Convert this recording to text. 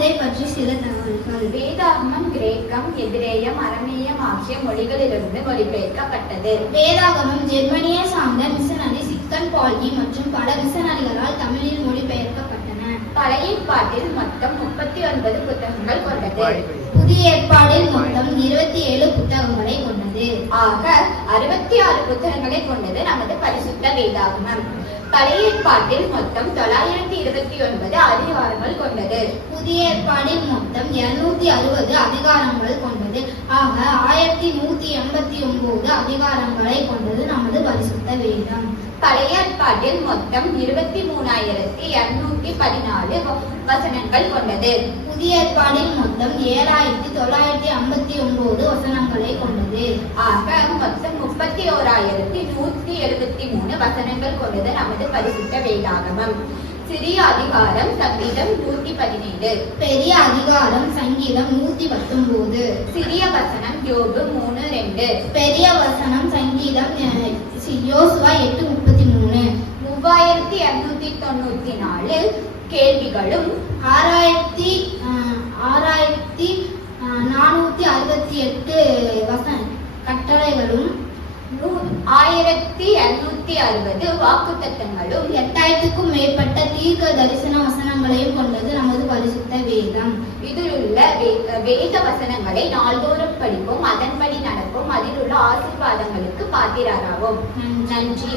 வேதாகமத்தை பற்றி சில. தகவல்கள் வேதாகமம் கிரேக்கம் எதிரேயம் அரமேயம் ஆகிய மொழிகளிலிருந்து மொழிபெயர்க்கப்பட்டது. வேதாகமம் ஜெர்மனியை சார்ந்த மிஷனரி சிக்கன் பால்கி மற்றும் பல மிஷனரிகளால் தமிழில் மொழிபெயர்க்கப்பட்டன. பழைய ஏற்பாட்டில் மொத்தம் முப்பத்தி ஒன்பது புத்தகங்கள் கொண்டது. புதிய ஏற்பாடில் மொத்தம் இருபத்தி ஏழு புத்தகங்களை கொண்டது. ஆக அறுபத்தி ஆறு புத்தகங்களை கொண்டது நமது பரிசுத்த வேதாகமம். பழைய ஏற்பாட்டில் மொத்தம் தொள்ளாயிரத்தி இருபத்தி ஒன்பது அதிகாரங்கள் கொண்டது. புதிய ஏற்பாடில் மொத்தம் இருநூத்தி அறுபது அதிகாரங்கள் கொண்டது. ஆக ஆயிரத்தி நூத்தி எண்பத்தி ஒன்பது அதிகாரங்களை கொண்டது நமது பரிசுத்த வேதம். பழைய ஏற்பாட்டில் மொத்தம் இருபத்தி மூணாயிரத்தி இருநூத்தி பதினாலு வசனங்கள் கொண்டது. புதிய ஏற்பாடில் மொத்தம் ஏழாயிரத்தி தொள்ளாயிரத்தி ஐம்பத்தி ஒன்பது வசனங்களை கொண்டது. ஆக மொத்தம் முப்பத்தி ஓராயிரத்தி நூத்தி எழுபத்தி மூணு வசனங்கள் கொண்டது நமது பரிசுத்த வேதாகமம். சிறிய அதிகாரம் சங்கீதம் நூத்தி பதினேழு பெரிய அதிகாரம் சங்கீதம் நூத்தி பத்தொன்பது சிறிய வசனம் யோபு மூணு ரெண்டு. பெரிய வசனம் சங்கீதம் யோசுவா எட்டு முப்பத்தி மூணு மூவாயிரத்தி இருநூத்தி தொண்ணூத்தி நாலு கேள்விகளும் ஆறாயிரத்தி ஆறாயிரத்தி நானூத்தி அறுபத்தி எட்டு வசன கட்டளைகளும் ஆயிரத்தி இருநூத்தி அறுபது வாக்குத்தத்தங்களும் எட்டாயிரத்துக்கும் மேற்பட்ட தீர்க்க தரிசன வசனங்களையும் கொண்டது நமது பரிசுத்த வேதம். இதில் உள்ள வேத வசனங்களை நாள்தோறும் படிப்போம் அதன்படி நடப்போம் அதில் உள்ள ஆசீர்வாதங்களுக்கு பாத்திரராவோம். நன்றி.